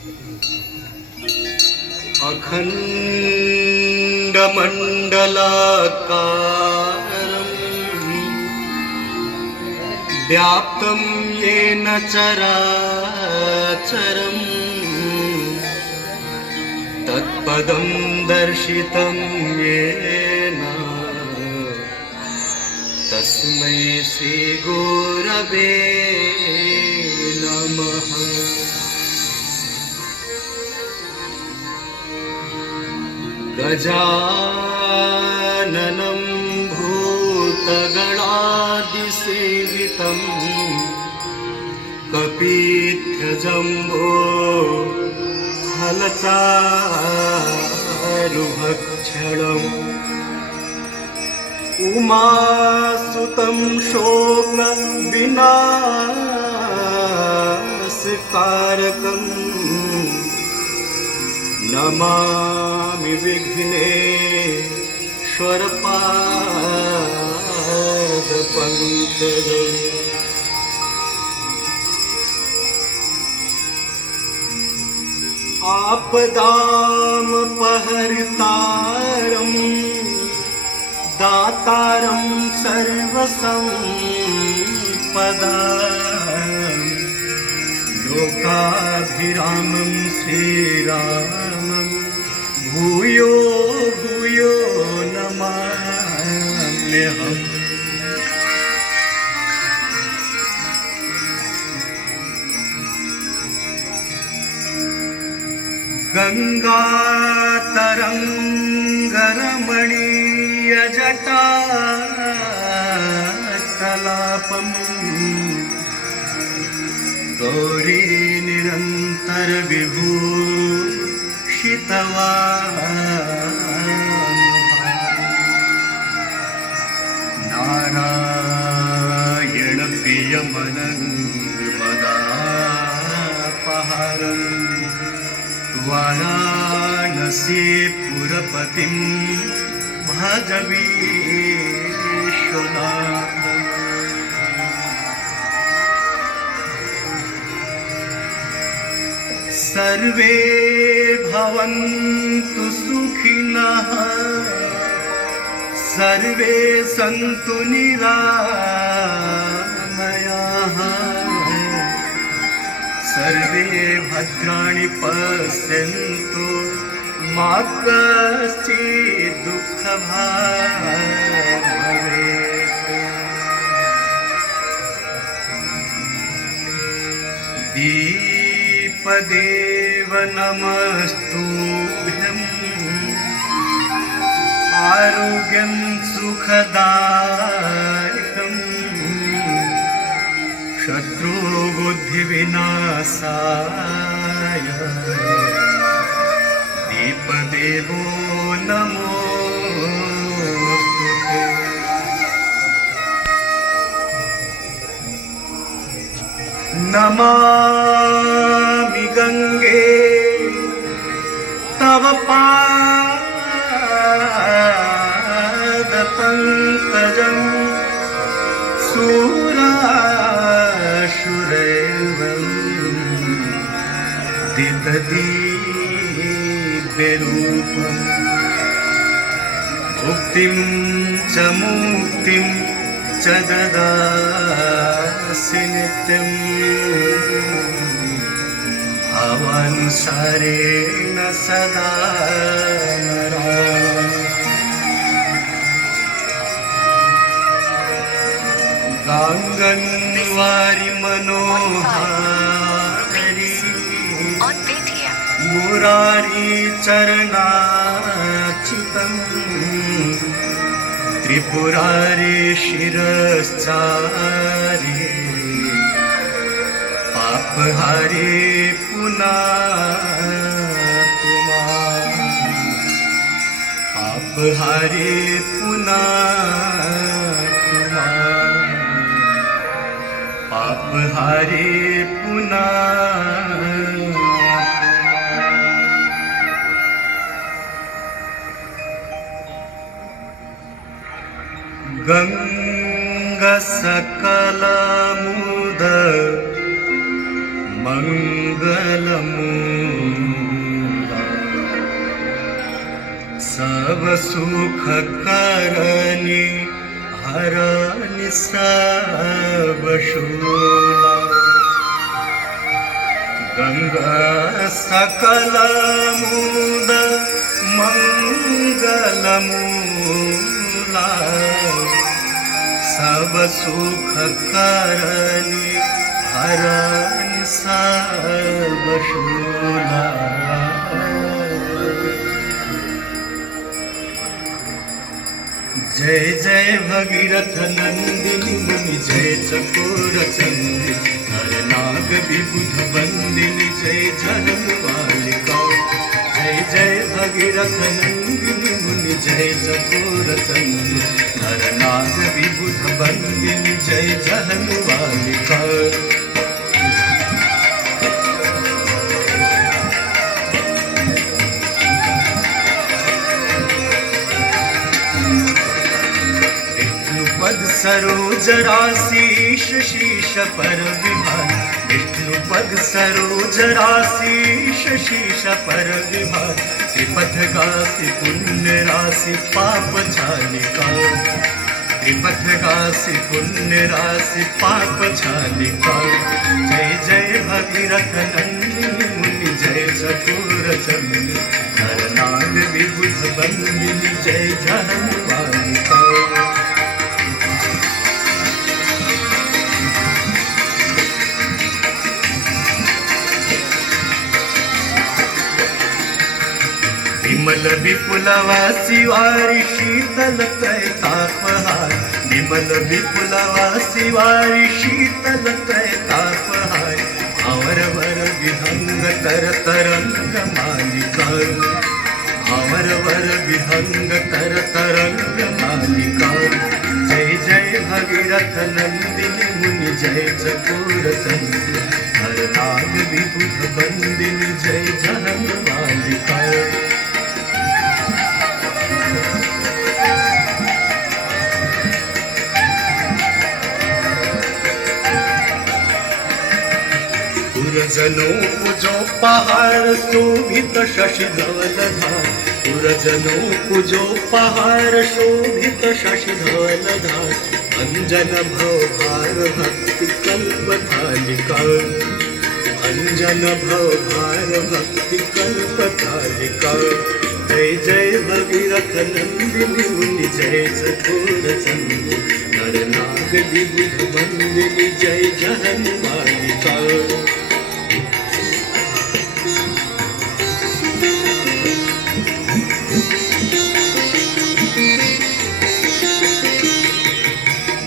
अखण्डमण्डलाकारं व्याप्तं येन चराचरम् तत्पदं दर्शितं येन तस्मै श्रीगुरवे नमः। गजाननं भूतगणादिसेवितं कपित्थजम्बो फलचारुभक्षणम् उमासुतं शोकविनाशकारकम् नमामि विघ्नेश्वरपादपङ्कजम्। आपदामपहर्तारं दातारं सर्वसम्पदां लोकाभिरामं श्रीरामं भूयो भूयो नमाम्यहम्। गङ्गातरङ्गरमणीयजटाकलापम् गौरी नारायणप्रियमनङ्गमदापहारम् वाराणसीपुरपतिं भज विश्वनाथम्। सर्वे भवन्तु सुखिनः सर्वे सन्तु निरामयाः सर्वे भद्राणि पश्यन्तु मा कश्चित् दुःखभाग् भवेत्। दीपदेव नमस्तुभ्यम् आरोग्यं सुखदायकम् शत्रुबुद्धिविनाशाय दीपदेवो नमोस्तुते। नमामि गंगे तव पादपङ्कजम् दिव्यरूपम् मुक्तिं च मुक्तिं च ददासि नित्यम् भवानुसारेण सदा नराणाम्। गाङ्गन्वारि मनोहारि मुरारी चरणाच्युतं त्रिपुरारी शिरश्चारी पापहारी पुनातुमा पापहारी पुनातुमा पापहारी पुनातुमा। गंगा सकलमुद मंगलमु सब सुख करनी हरनि सब शूला गंगा सकल मूल मंगल मूला सब सुख करनी हरनि सब शूला जय जय भगीरथ नंदिनी मुनि जय चकोर चंदी हर नाग विबुध बंदिनी जय जन्म बालिका जय जय भगीरथ नंदिनी मुनि जय चकोर चंदी हर नाग विबुध बंदिनी जय जन्म बालिका पद सरोज राशीष शीश पर विभार विष्णुपद सरोज राशीष शीश पर विभार त्रिपथ गासी पुण्य राशि पाप छालिका त्रिपथ गासी पुण्य राशि पाप छालिका जय जय भगीरथ नंदिनी मुनि जय चकोर चंदी हर नाग विबुध बंदिनी जय जन्म बालिका विमल विपुलवासी वारी शीतल त्रैतापहार विमल विपुलवासी वारी शीतल त्रैतापहार अवर वर विहंग तर तरंग मालिका अवर वर विहंग तर तरंग मालिका जय जय भगीरथ नंदिनी मुनि जय चकोर चंदी हर नाग विबुध बंदिनी जय जन्म बालिका पुरजनों पूजो पहाड़ शोभित शशि धवलधार पुरजनों पूजो पहाड़ शोभित शशि धवलधार अंजन भवभार भक्ति कल्प थालिका अंजन भवभार भक्ति कल्प थालिका जय जय भगीरथ नंदिनी मुनि जय चकोर चंदी नर नाग विबुध बंदिनी जय जन्म बालिका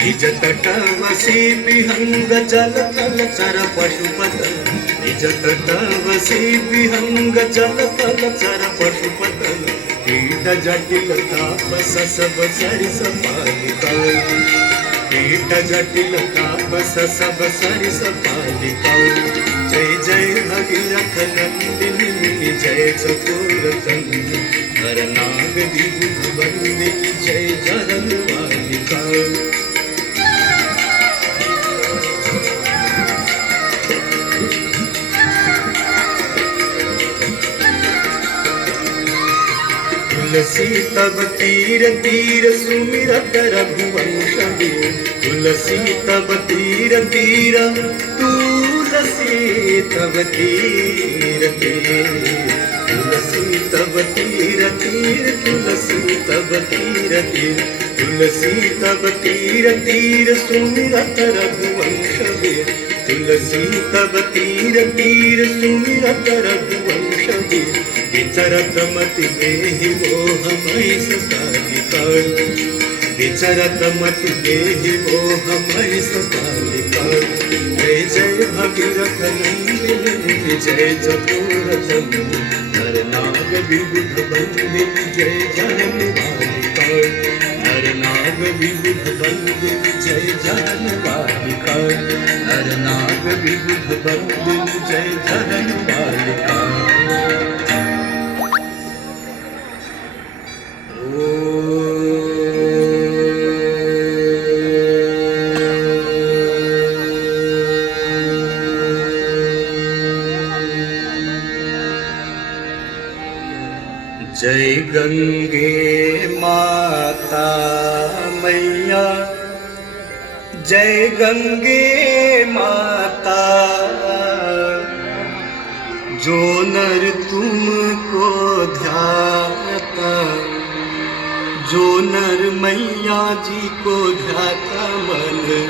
निज तटवसी विहंग जल तल चर पशुपत निज तटवसी विहंग जल तल चर पशुपत कीट जटिल तापस सब सरिस पालिका कीट जटिल तापस सब सरिस पालिका जय जय भगीरथ नंदिनी मुनि जय चकोर चंदी हर नाग विबुध बंदिनी जय जन्म बालिका तुलसी तब तीर तीर सुमिरत रघुवंश तुलसी तब तीर तीर तुलसी तब तीर तीर तुलसी तब तीर तीर तुलसी तब तीर तीर तुलसी तब तीर तीर सुमिरत रघुवंश तुलसी तब तीर तीर सुमिरत रघुवंश विचरत मति देहि मोह मयि सतालिका विचरत मति देहि मोह मयि सतालिका जय जय भगीरथ नंदिनी मुनि जय चकोर चंदी हर नाग विबुध बंदिनी जय जन्म बालिका हर नाग विबुध बंदिनी जय जन्म बालिका हर नाग विबुध बंदिनी जय जन्म बालिका जय गंगे माता मैया, जय गंगे माता। जो नर तुमको ध्याता, जो नर मैया जी को ध्याता, मन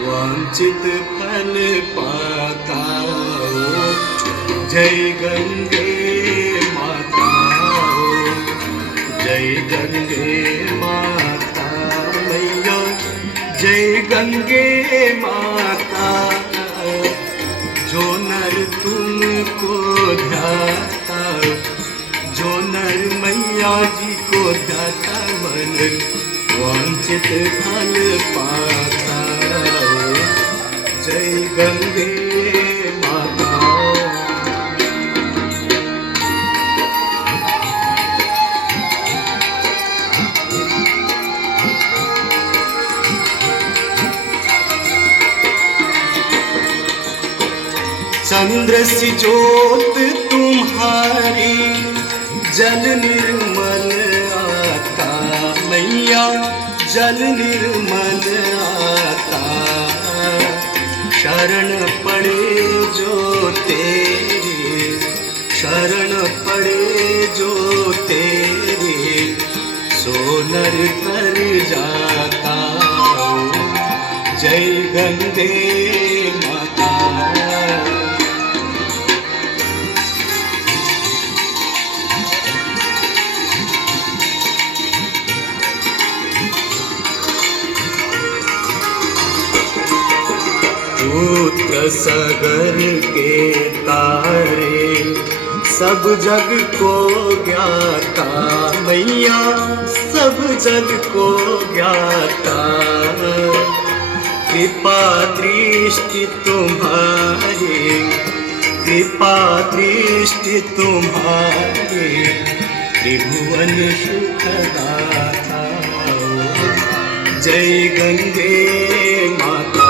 वांछित फल पाता। जय गंगे माता, जय गंगे माता मैया, जय गंगे माता। जो नर तुमको ध्याता, जो नर मैया जी को ध्याता, मन वांछित फल पाता। जय गंगे माता। चंद्र सी ज्योत तुम्हारी, जल निर्मल आता मैया, जल निर्मल आता। शरण पड़े जो तेरे, शरण पड़े जो तेरे, सो नर तर जाता। जय गंगे माता। पुत्र सगर के तारे, सब जग को ज्ञाता मैया, सब जग को ज्ञाता। कृपा दृष्टि तुम्हारी, कृपा दृष्टि तुम्हारी, त्रिभुवन सुखदाता। जय गंगे माता।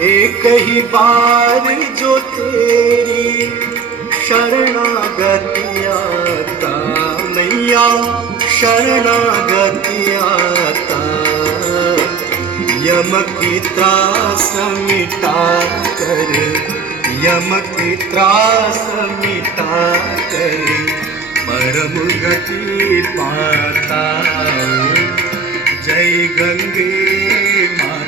एक ही बार जो तेरी शरणागति आता मैया, शरणागति आता। यम की त्रास मिटा कर, यम की त्रास मिटा कर, परम गति पाता। जय गंगे माता।